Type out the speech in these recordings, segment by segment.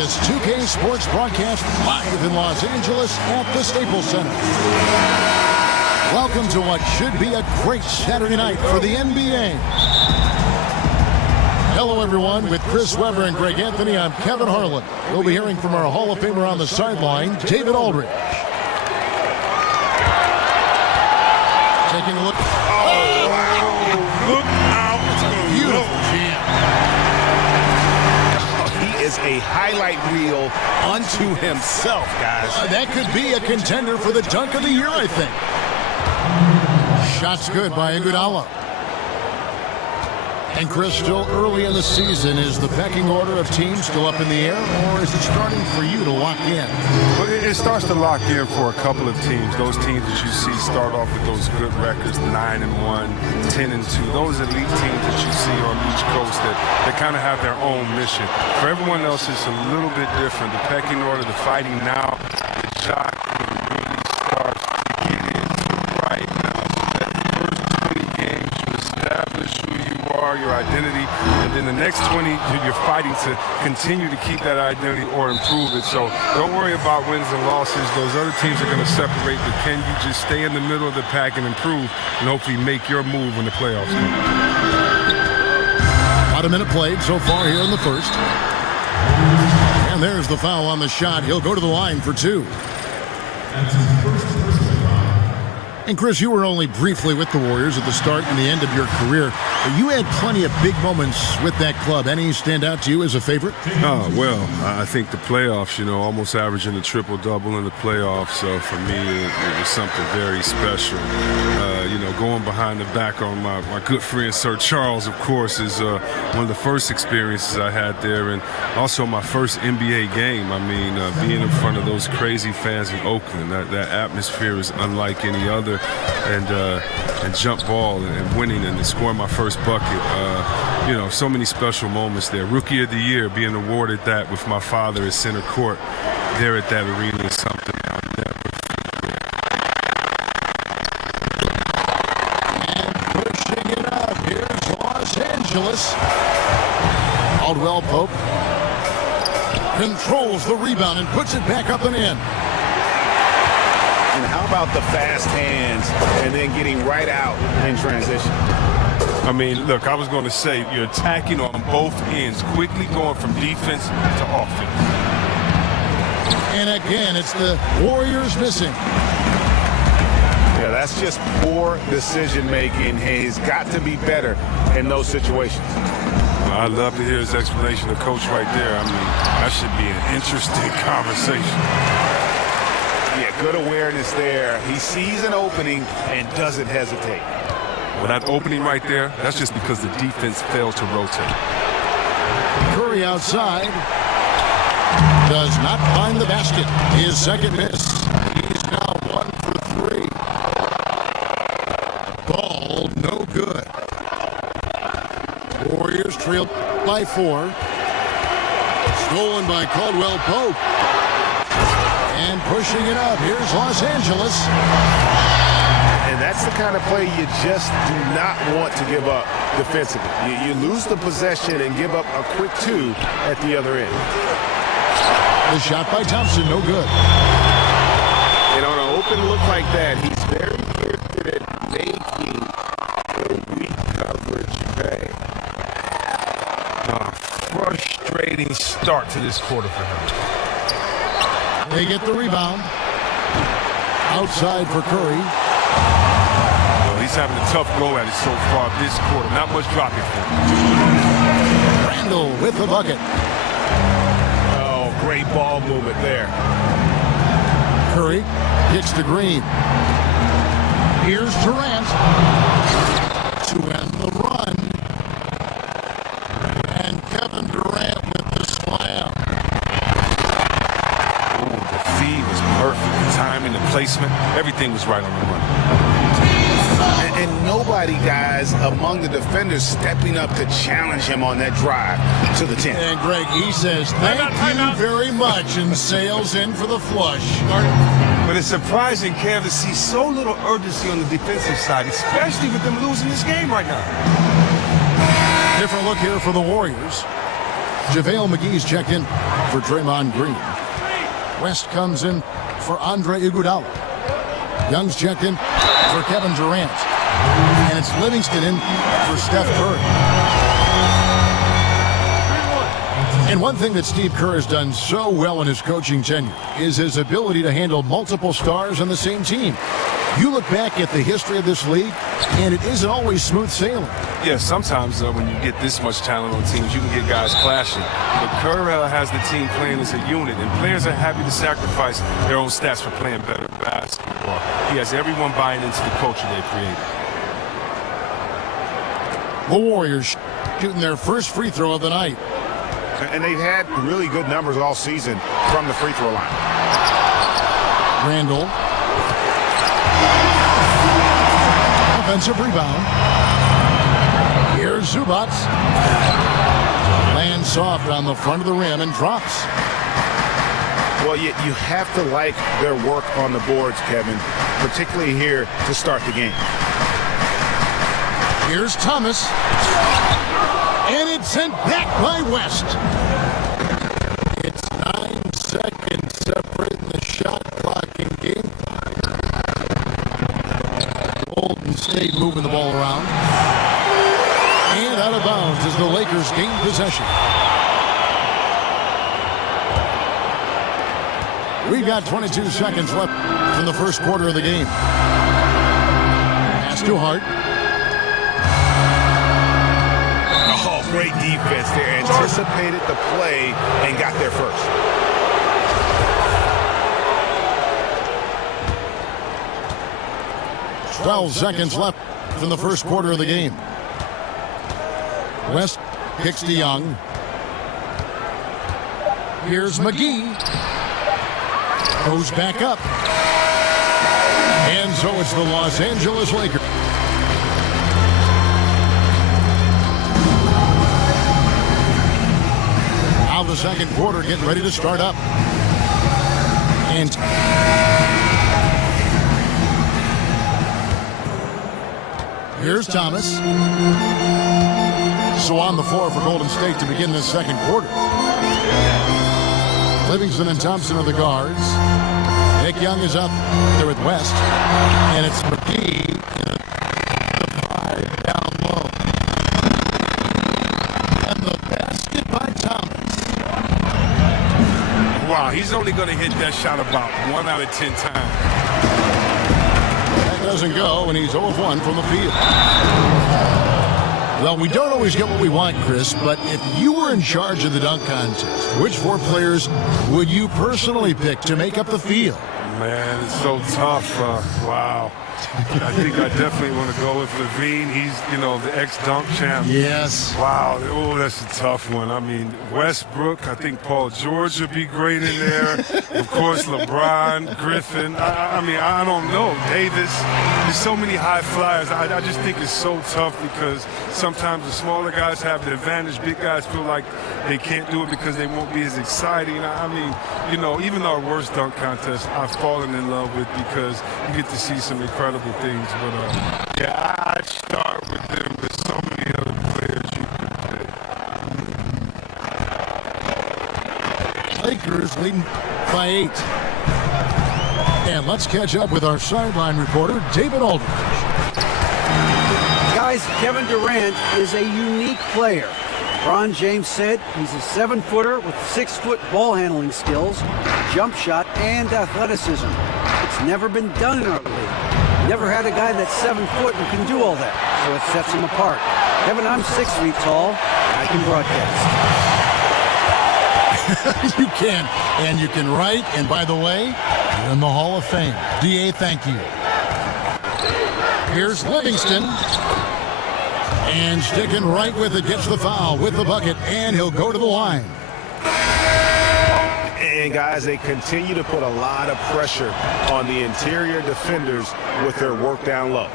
This 2K Sports broadcast live in Los Angeles at the Staples Center. Welcome to what should be a great Saturday night for the NBA. Hello, everyone. With Chris Webber and Greg Anthony, I'm Kevin Harlan. We'll be hearing from our Hall of Famer on the sideline, David Aldridge. Taking a look. Oh, wow. Look out. Beautiful jam. He is a highlight reel unto himself, guys. That could be a contender for the dunk of the year, I think. Shots good by Iguodala. And Chris, still early in the season, is the pecking order of teams still up in the air, or is it starting for you to lock in? Well, it starts to lock in for a couple of teams. Those teams that you see start off with those good records, 9-1, 10-2. Those elite teams that you see on each coast that kind of have their own mission. For everyone else, it's a little bit different. The pecking order, the fighting now, the shot really starts to get into right now. So that first 20 games, you establish who you are, your identity, and then the next 20 you're fighting to continue to keep that identity or improve it. So don't worry about wins and losses. Those other teams are going to separate, but can you just stay in the middle of the pack and improve and hopefully make your move when the playoffs come? About a minute played so far here in the first. And there's the foul on the shot. He'll go to the line for two. And Chris, you were only briefly with the Warriors at the start and the end of your career, but you had plenty of big moments with that club. Any stand out to you as a favorite? Oh, well, I think the playoffs, almost averaging a triple-double in the playoffs. So for me, it was something very special. Going behind the back on my good friend Sir Charles, of course, is one of the first experiences I had there, and also my first NBA game. I mean, being in front of those crazy fans in Oakland, that atmosphere is unlike any other. And jump ball and winning and scoring my first bucket. So many special moments there. Rookie of the Year, being awarded that with my father at center court there at that arena is something I'll never forget. And pushing it up, here's Los Angeles. Caldwell Pope controls the rebound and puts it back up and in. And how about the fast hands and then getting right out in transition? I mean, look, I was going to say you're attacking on both ends, quickly going from defense to offense. And again, it's the Warriors missing. Yeah, that's just poor decision-making. He's got to be better in those situations. I'd love to hear his explanation of Coach right there. I mean, that should be an interesting conversation. Yeah, good awareness there. He sees an opening and doesn't hesitate. Well, that opening right there, that's just because the defense failed to rotate. Curry outside. Does not find the basket. His second miss. He's now 1 for 3. Ball no good. Warriors trail by 4. Stolen by Caldwell Pope. And pushing it up. Here's Los Angeles. And that's the kind of play you just do not want to give up defensively. You lose the possession and give up a quick 2 at the other end. The shot by Thompson, no good. And on an open look like that, he's very gifted at making the weak coverage pay. Frustrating start to this quarter for him. They get the rebound. Outside for Curry. Well, he's having a tough go at it so far this quarter. Not much dropping for him. Randall with the bucket. Oh, great ball movement there. Curry gets to Green. Here's Durant to end the run. And Kevin Durant with the slam. The feed was perfect. The timing, the placement, everything was right on the money. And nobody, guys, among the defenders stepping up to challenge him on that drive to the 10. And Greg, he says, thank you very much, and sails in for the flush. But it's surprising, Kev, to see so little urgency on the defensive side, especially with them losing this game right now. Different look here for the Warriors. JaVale McGee's checked in. for Draymond Green. West comes in for Andre Iguodala. Young's checked in for Kevin Durant. And it's Livingston in for Steph Curry. And one thing that Steve Kerr has done so well in his coaching tenure is his ability to handle multiple stars on the same team. You look back at the history of this league, and it isn't always smooth sailing. Yeah, sometimes when you get this much talent on teams, you can get guys clashing. But Kerr has the team playing as a unit, and players are happy to sacrifice their own stats for playing better basketball. He has everyone buying into the culture they created. The Warriors shooting their first free throw of the night. And they've had really good numbers all season from the free throw line. Randall. Offensive rebound. Here's Zubac. Lands soft on the front of the rim and drops. Well, you have to like their work on the boards, Kevin, particularly here to start the game. Here's Thomas. And it's sent back by West. It's 9 seconds separating the shot clock and game clock. Golden State moving the ball around. And out of bounds as the Lakers gain possession. We've got 22 seconds left in the first quarter of the game. Pass to Hart. Oh, great defense there. Anticipated the play and got there first. Twelve seconds left in the first quarter of the game. West kicks to Young. Here's McGee. Goes back up. And so it's the Los Angeles Lakers. Now the second quarter getting ready to start up. And here's Thomas. So on the floor for Golden State to begin this second quarter. Livingston and Thompson are the guards. Nick Young is up there with West. And it's McGee in the 5 down low. And the basket by Thomas. Wow, he's only going to hit that shot about 1 out of 10 times. That doesn't go, and he's 0 of 1 from the field. Well, we don't always get what we want, Chris, but if you were in charge of the dunk contest, which 4 players would you personally pick to make up the field? Man, it's so tough. Wow. I think I definitely want to go with Levine. He's, the ex-dunk champ. Yes. Wow. Oh, that's a tough one. I mean, Westbrook, I think Paul George would be great in there. Of course, LeBron, Griffin. I don't know. Davis. There's so many high flyers. I just think it's so tough because sometimes the smaller guys have the advantage. Big guys feel like they can't do it because they won't be as exciting. Even our worst dunk contest, I've fallen in love with because you get to see some incredible things. But, I'd start with them. There's so many other players you could pick. Lakers leading by 8. And let's catch up with our sideline reporter, David Aldridge. Guys, Kevin Durant is a unique player. LeBron James said he's a 7-footer with 6-foot ball handling skills, jump shot, and athleticism. It's never been done in our league. Never had a guy that's 7 foot and can do all that, so it sets him apart. Kevin, I'm 6 feet tall. I can broadcast. You can, and you can write, and by the way, you're in the Hall of Fame. DA, thank you. Here's Livingston. And sticking right with it, gets the foul with the bucket, and he'll go to the line. And guys, they continue to put a lot of pressure on the interior defenders with their work down low.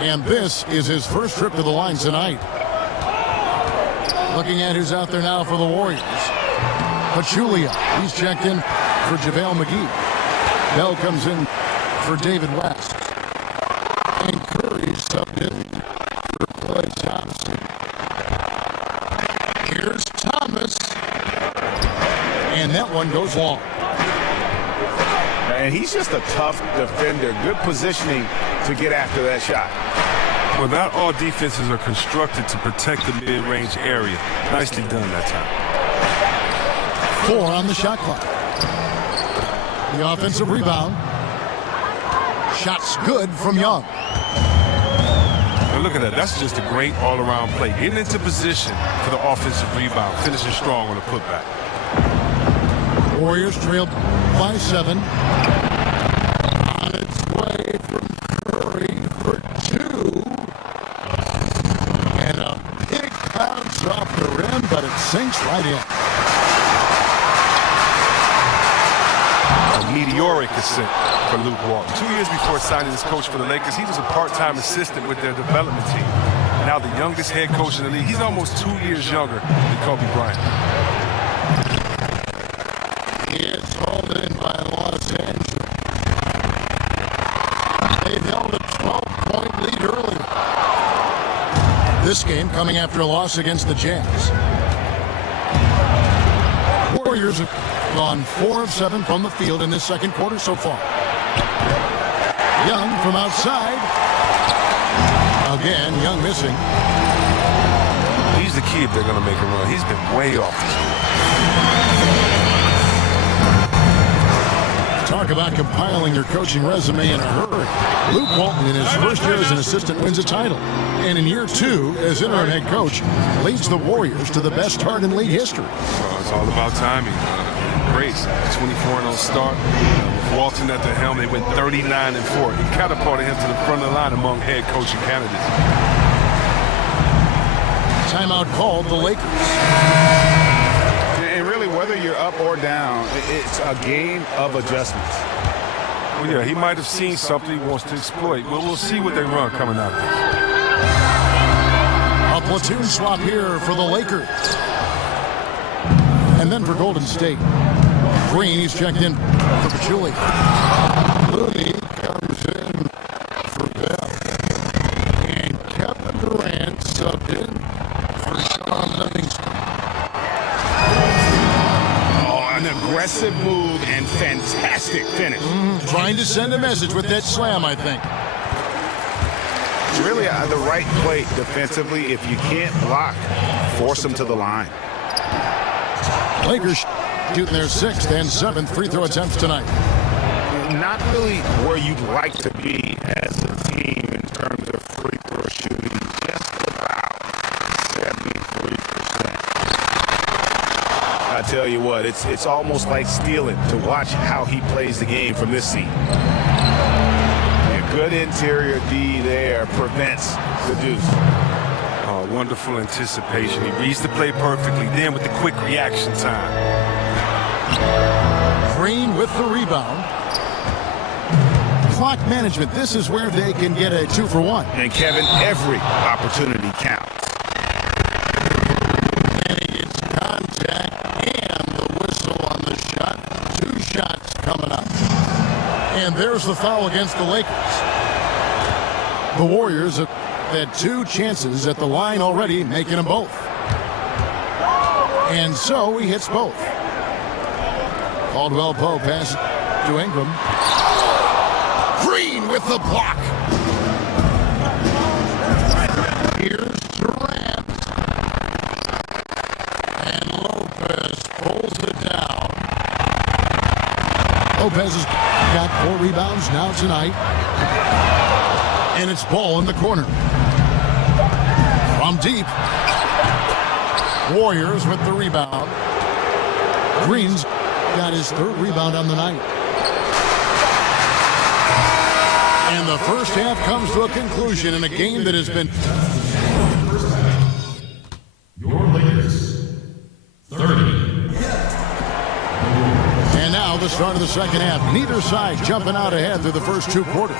And this is his first trip to the line tonight. Looking at who's out there now for the Warriors. Pachulia, he's checked in for JaVale McGee. Bell comes in for David West. And Curry subbed in for Klay Thompson. Here's Thomas. And that one goes long. And he's just a tough defender. Good positioning to get after that shot. Well, not all defenses are constructed to protect the mid-range area. Nicely done that time. 4 on the shot clock. The offensive rebound. Shot's good from Young. And look at that. That's just a great all-around play. Getting into position for the offensive rebound. Finishing strong on the putback. Warriors trail by 7. On its way from Curry for 2. And a big bounce off the rim, but it sinks right in. A meteoric ascent for Luke Walton. 2 years before signing as coach for the Lakers, he was a part-time assistant with their development team. Now the youngest head coach in the league. He's almost 2 years younger than Kobe Bryant. It's hauled in by Los Angeles. They've held a 12-point lead earlier. This game coming after a loss against the Jazz. Warriors have gone 4 of 7 from the field in this second quarter so far. Young from outside. Again, Young missing. He's the key if they're going to make a run. He's been way off this year. Talk about compiling your coaching resume in a hurry. Luke Walton, in his first year as an assistant, wins a title. And in year 2, as interim head coach, leads the Warriors to the best start in league history. Well, it's all about timing. Grace, 24-0 start. With Walton at the helm, they went 39-4. He catapulted him to the front of the line among head coaching candidates. Timeout called the Lakers. And really, whether you're up or down, it's a game of adjustments. Well, yeah, he might have seen something he wants to exploit. Well, we'll see what they run coming out of this. A platoon swap here for the Lakers. And then for Golden State. Green, he's checked in for Pachulia. Looney comes in for Bell. And Kevin Durant subbed in for Sean Livingston. An aggressive move and fantastic finish. Trying to send a message with that slam, I think. Really the right play defensively. If you can't block, force them to the line. Lakers shooting their 6th and 7th free throw attempts tonight. Not really where you'd like to be as a team in terms of free throw shooting. Just about 73%. I tell you what, it's almost like stealing to watch how he plays the game from this seat. A good interior D there prevents the deuce. Oh, wonderful anticipation. He reads the play perfectly. Then with the quick reaction time. Green with the rebound. Clock management. This is where they can get a 2-for-1. And Kevin, every opportunity counts. And he gets contact and the whistle on the shot. 2 shots coming up. And there's the foul against the Lakers. The Warriors have had 2 chances at the line already, making them both. And so he hits both. Caldwell Pope passes to Ingram. Green with the block. Here's Durant. And Lopez pulls it down. Lopez has got 4 rebounds now tonight. And it's ball in the corner. From deep. Warriors with the rebound. Green's got his 3rd rebound on the night. And the first half comes to a conclusion in a game that has been... Your Lakers, 30. And now the start of the second half. Neither side jumping out ahead through the first 2 quarters.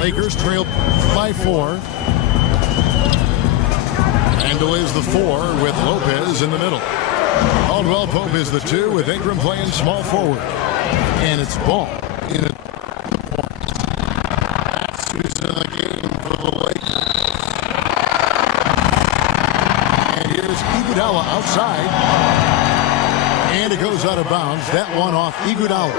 Lakers trail by 4. Randall is the 4 with Lopez in the middle. Caldwell Pope is the 2 with Ingram playing small forward. And it's ball in the point. That's who's in the game for the Lakers. outside. And it goes out of bounds. That one off Iguodala.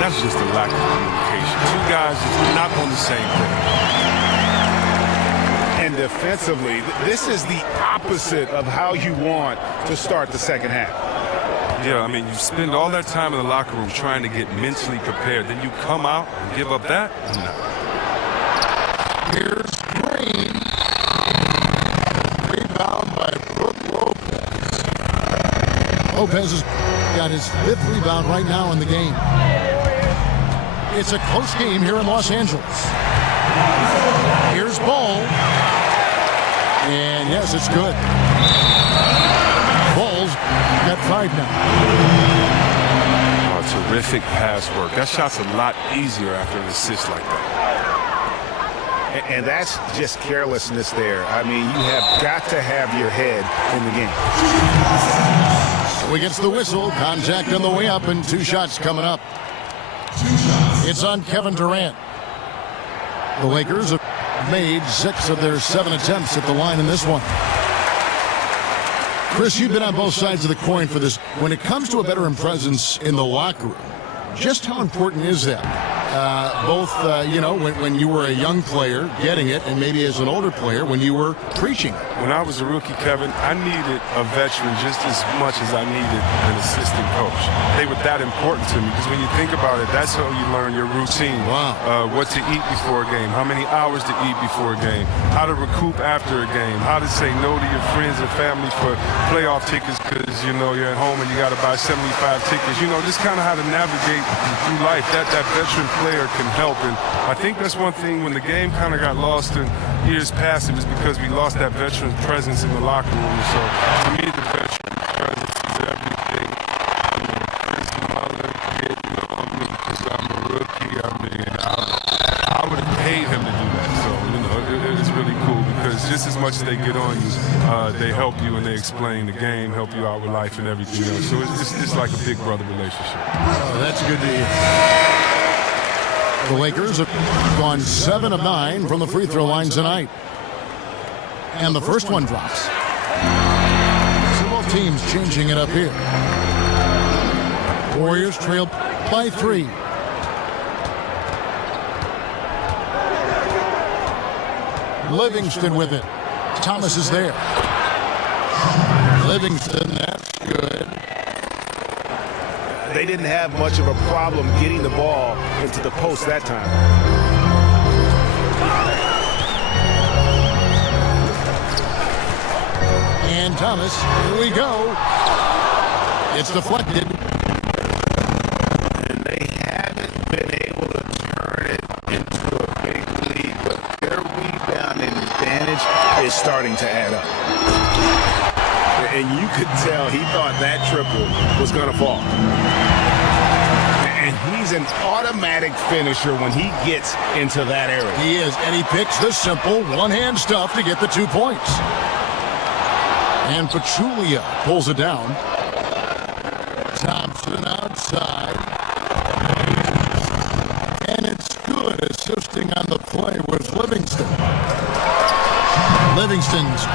That's just a lack of communication. Two guys just not on the same page. And defensively, this is the opposite of how you want to start the second half. Yeah, I mean, you spend all that time in the locker room trying to get mentally prepared. Then you come out and give up that? No. Here's Green. Rebound by Brook Lopez. Lopez has got his 5th rebound right now in the game. It's a close game here in Los Angeles. Here's Ball. And yes, it's good. Ball's got 5 now. Oh, terrific pass work. That shot's a lot easier after an assist like that. And that's just carelessness there. I mean, you have got to have your head in the game. So he gets the whistle. Contact on the way up, and 2 shots coming up. It's on Kevin Durant. The Lakers have made 6 of their 7 attempts at the line in this one. Chris, you've been on both sides of the coin for this. When it comes to a veteran presence in the locker room, just how important is that? When you were a young player getting it, and maybe as an older player when you were preaching it. When I was a rookie, Kevin, I needed a veteran just as much as I needed an assistant coach. They were that important to me because when you think about it, that's how you learn your routine. Wow. What to eat before a game, how many hours to eat before a game, how to recoup after a game, how to say no to your friends and family for playoff tickets because, you're at home and you got to buy 75 tickets. Just kind of how to navigate through life. That veteran player can help. And I think that's one thing when the game kind of got lost in years past, it was because we lost that veteran presence in the locker room. So to me, the veteran presence is everything. Chris Muller getting on me because I'm a rookie. I mean, I would have paid him to do that. So, it's really cool because just as much as they get on you, they help you and they explain the game, help you out with life and everything else. So it's like a big brother relationship. Oh, that's good to hear. The Lakers have gone 7 of 9 from the free throw line tonight. And the first one drops. So both teams changing it up here. Warriors trail by 3. Livingston with it. Thomas is there. Livingston, that's good. They didn't have much of a problem getting the ball into the post that time. And Thomas, here we go. It's deflected. And they haven't been able to turn it into a big lead, but their rebounding advantage is starting to add up. And you could tell he thought that triple was going to fall. And he's an automatic finisher when he gets into that area. He is, and he picks the simple one-hand stuff to get the 2 points. And Pachulia pulls it down. Thompson outside. And it's good, assisting on the play with Livingston. Livingston's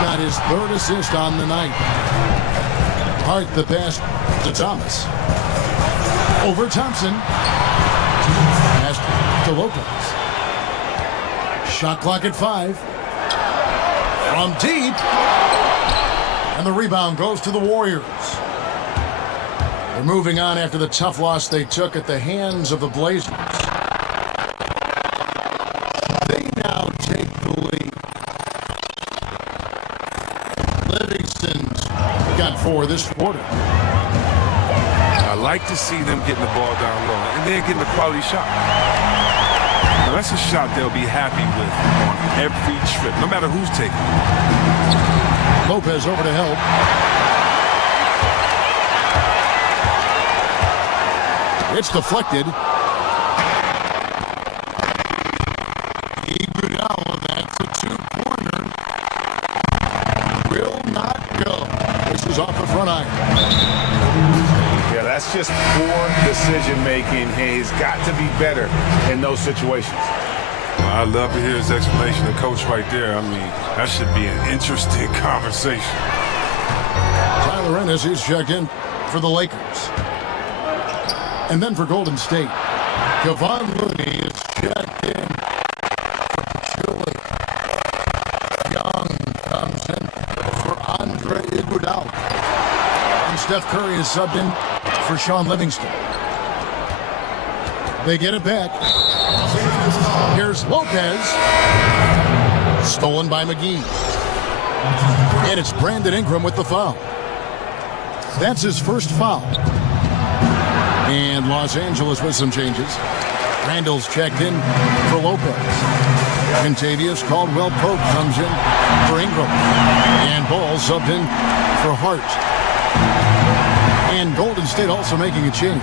got his 3rd assist on the night. Hart the pass to Thomas. Over Thompson. Pass to Lopez. Shot clock at 5. From deep. And the rebound goes to the Warriors. They're moving on after the tough loss they took at the hands of the Blazers. They now take the lead. Livingston's got 4 this quarter. I like to see them getting the ball down low, and they're getting a quality shot. Now, that's a shot they'll be happy with on every trip, no matter who's taking it. Lopez over to help. It's deflected. Iguodala, that's a 2-pointer. Will not go. This is off the front iron. Yeah, that's just poor decision making. He's got to be better in those situations. I'd love to hear his explanation of coach right there. I mean, that should be an interesting conversation. Tyler Ennis is checked in for the Lakers. And then for Golden State, Kevon Looney is checked in for Julie. Young comes in for Andre Iguodala. And Steph Curry is subbed in for Sean Livingston. They get it back. Here's Lopez. Stolen by McGee. And it's Brandon Ingram with the foul. That's his first foul. And Los Angeles with some changes. Randall's checked in for Lopez. Contavious Caldwell-Pope comes in for Ingram. And Ball subbed in for Hart. And Golden State also making a change.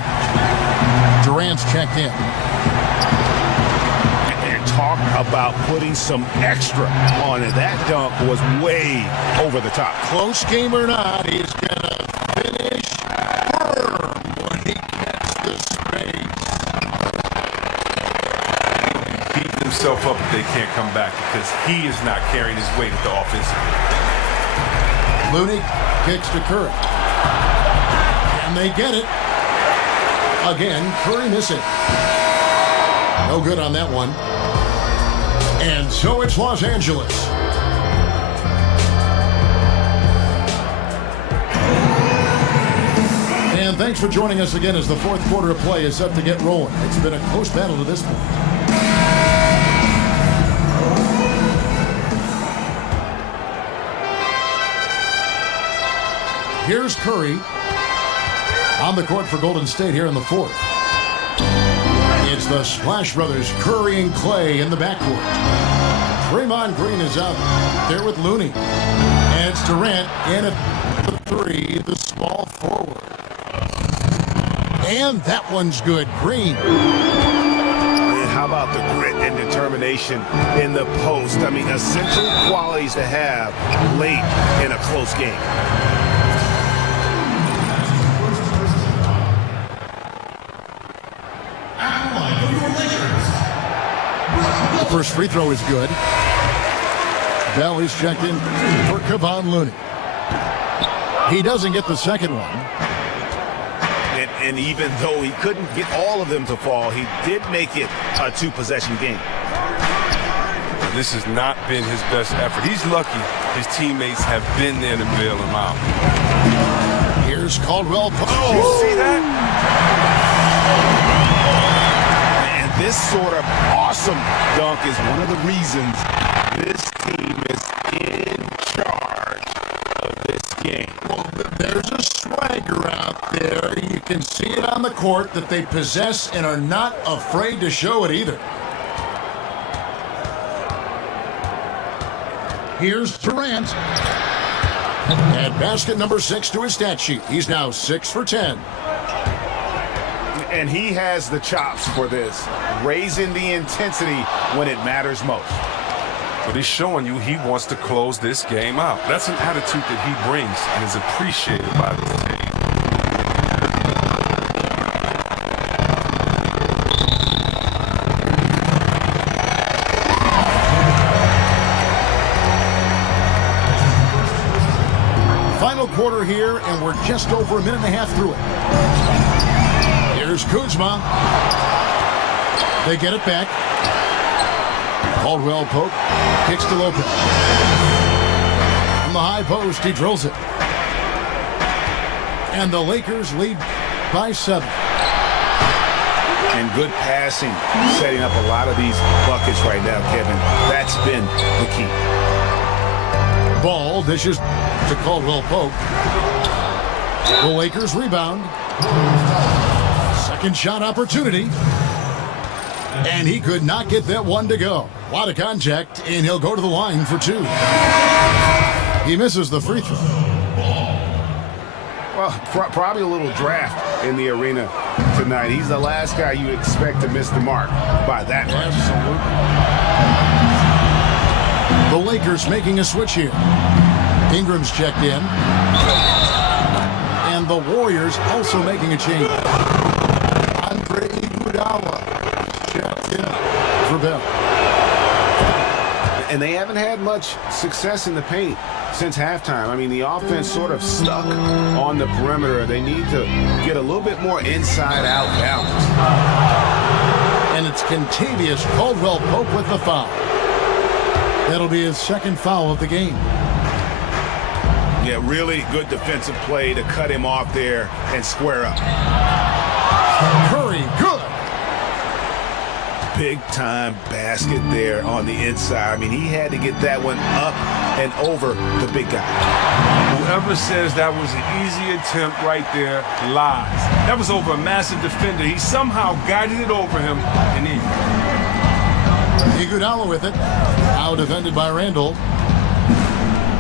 Durant's checked in. And talk about putting some extra on it. That dunk was way over the top. Close game or not, he's going to finish firm when he gets the space. Beat himself up if they can't come back because he is not carrying his weight at the offensive end. Looney kicks to Curry. And they get it. Again, Curry missing. No good on that one. And so it's Los Angeles. And thanks for joining us again as the fourth quarter of play is set to get rolling. It's been a close battle to this point. Here's Curry on the court for Golden State here in the fourth. It's the Splash Brothers, Curry and Clay in the backcourt. Draymond Green is out there with Looney. And it's Durant in at the three, the small forward. And that one's good. Green. And how about the grit and determination in the post? I mean, essential qualities to have late in a close game. The first free throw is good. Bell is checked in for Kevon Looney. He doesn't get the second one. And even though he couldn't get all of them to fall, he did make it a two-possession game. This has not been his best effort. He's lucky his teammates have been there to bail him out. Here's Caldwell-Pope. Oh, you see that? This sort of awesome dunk is one of the reasons this team is in charge of this game. Well, there's a swagger out there. You can see it on the court that they possess and are not afraid to show it either. Here's Durant. And basket number 6 to his stat sheet. He's now 6 for 10. And he has the chops for this, raising the intensity when it matters most. But he's showing you he wants to close this game out. That's an attitude that he brings and is appreciated by the team. Final quarter here, and we're just over a minute and a half through it. Here's Kuzma. They get it back. Caldwell-Pope kicks to Lopez. From the high post, he drills it. And the Lakers lead by 7. And good passing, setting up a lot of these buckets right now, Kevin. That's been the key. Ball dishes to Caldwell-Pope. The Lakers rebound. Second shot opportunity. And he could not get that one to go. A lot of contact, and he'll go to the line for 2. He misses the free throw. Well, probably a little draft in the arena tonight. He's the last guy you expect to miss the mark by that much. Absolutely. The Lakers making a switch here. Ingram's checked in. And the Warriors also making a change. Andre Iguodala checked in for Bell. And they haven't had much success in the paint since halftime. I mean, the offense sort of stuck on the perimeter. They need to get a little bit more inside-out balance. And it's Kentavious Caldwell-Pope with the foul. That'll be his second foul of the game. Yeah, really good defensive play to cut him off there and square up. Curry, good. Big-time basket there on the inside. I mean, he had to get that one up and over the big guy. Whoever says that was an easy attempt right there lies. That was over a massive defender. He somehow guided it over him and in. Iguodala with it. Now defended by Randall.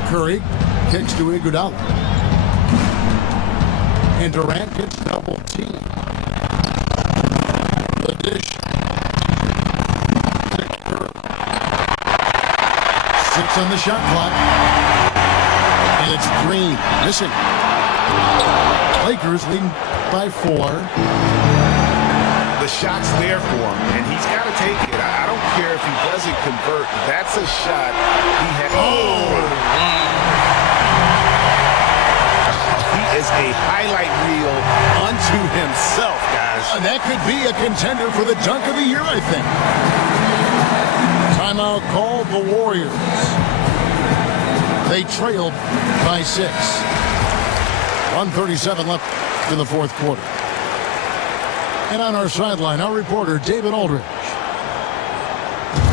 Curry kicks to Iguodala. And Durant gets double teamed. The dish. 6 on the shot clock. And it's Green missing. Lakers leading by 4. The shot's there for him, and he's got to take it. I don't care if he doesn't convert. That's a shot he had. Oh! He is a highlight reel unto himself, guys. And that could be a contender for the dunk of the year, I think. Timeout called the Warriors. They trailed by 6. 1:37 left in the fourth quarter. And on our sideline, our reporter, David Aldridge.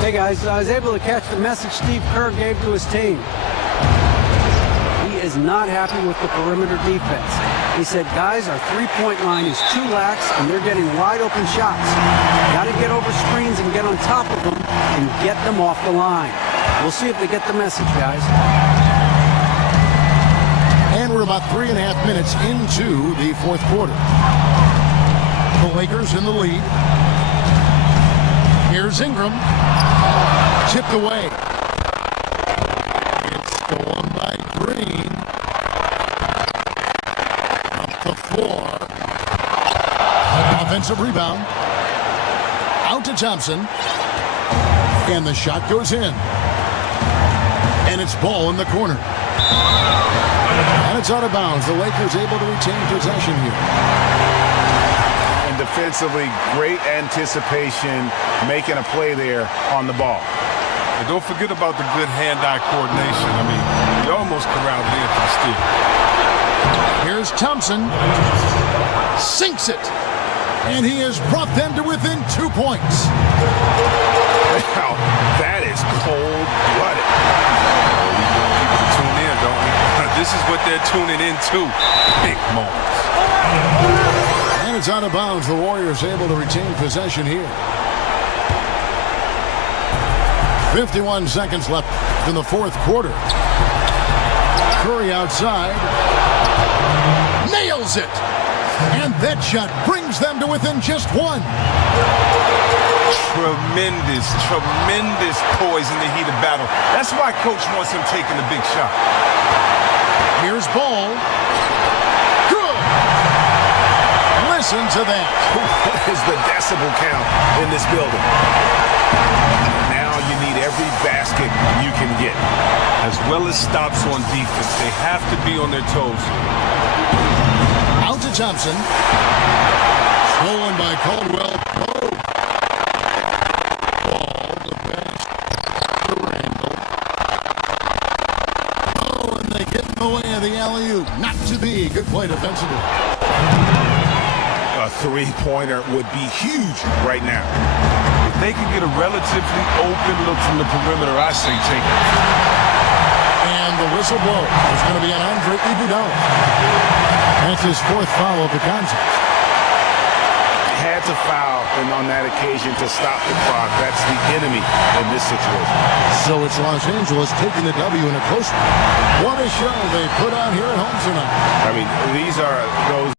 Hey guys, I was able to catch the message Steve Kerr gave to his team. He is not happy with the perimeter defense. He said, guys, our three-point line is too lax and they're getting wide open shots. Got to get over screens and get on top of them and get them off the line. We'll see if they get the message, guys. And we're about 3.5 minutes into the fourth quarter. The Lakers in the lead. Here's Ingram. Chipped away. It's stolen by Green. Up the floor. Offensive rebound. Out to Thompson. And the shot goes in. And it's ball in the corner. And it's out of bounds. The Lakers able to retain possession here. And defensively, great anticipation, making a play there on the ball. And don't forget about the good hand-eye coordination. I mean, he almost corralled the into the steal. Here's Thompson. Sinks it. And he has brought them to within 2 points. Wow, that is cold-blooded. Tune in, don't we? This is what they're tuning into. Big moments. And it's out of bounds. The Warriors able to retain possession here. 51 seconds left in the fourth quarter. Curry outside. Nails it. And that shot brings them to within just 1. Tremendous poise in the heat of battle. That's why Coach wants him taking the big shot. Here's Ball. Good. Listen to that. What is the decibel count in this building? Now you need every basket you can get. As well as stops on defense. They have to be on their toes. Out to Thompson. Stolen by Caldwell. Ball the pass to Randall. Oh, and they get in the way of the alley-oop. Not to be. Good play defensively. A three-pointer would be huge right now. If they could get a relatively open look from the perimeter, I say take it. And the whistle blows. It's going to be an Andre Iguodala. That's his fourth foul of the contest. Had to foul and on that occasion to stop the clock. That's the enemy in this situation. So it's Los Angeles taking the W in a close one. What a show they put on here at home tonight. I mean, these are those